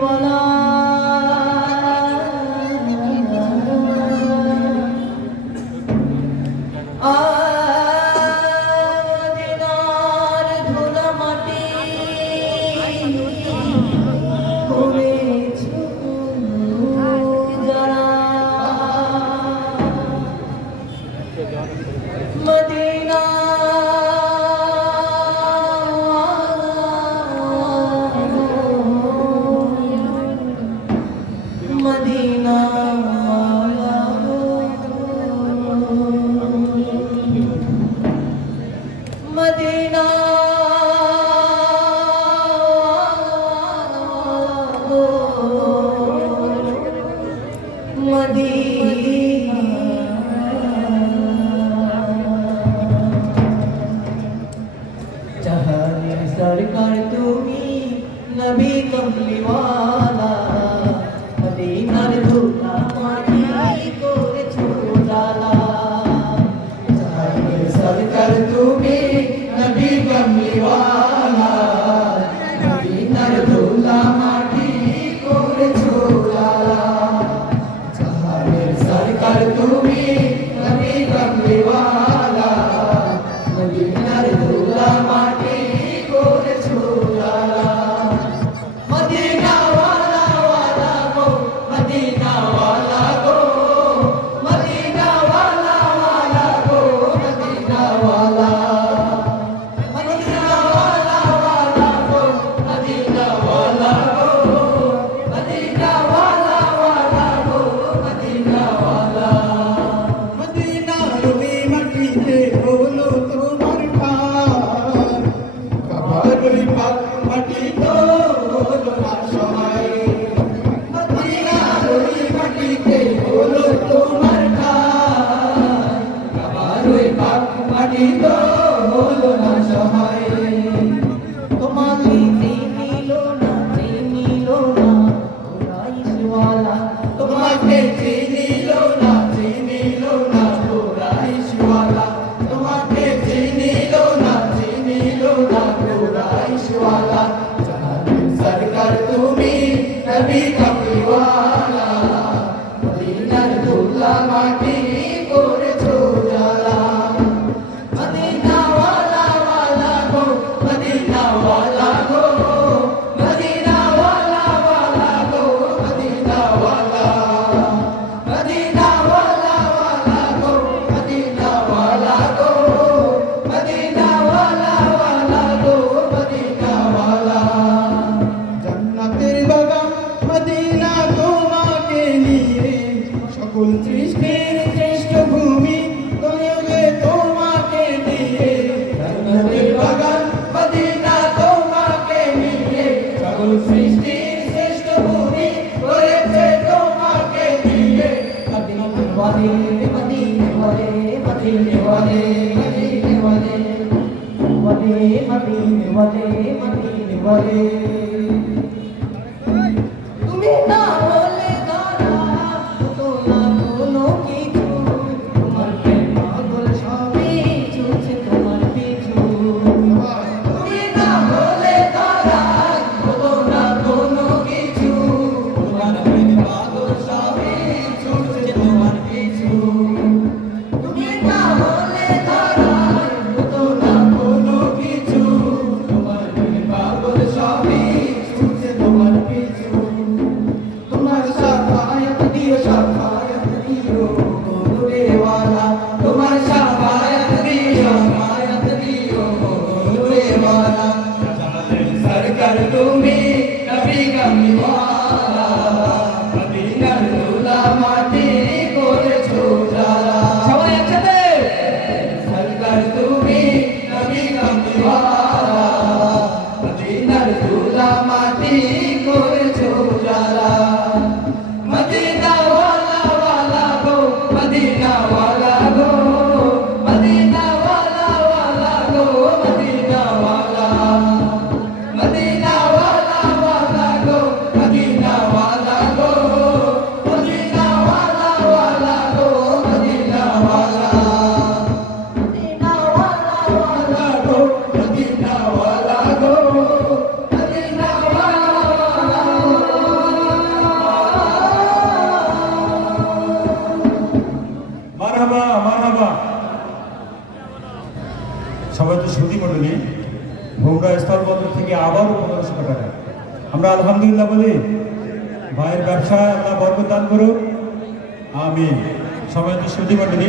বলা। তুমি নবী কমলিওয়ালা থাকিত মন না সহায়। বলে মদিনে বলে মদিনে বলে তুমি না वाला वाला को मदीना वाला শ্রুতিমণ্ডলী ভোমরা স্থলবন্দর থেকে আবারও পনেরোশো টাকা দেয় আমরা আলহামদুলিল্লাহ বলি, ভাইয়ের ব্যবসা আল্লাহ বরকত দান করুন আমি সময় শ্রুতিমণ্ডলী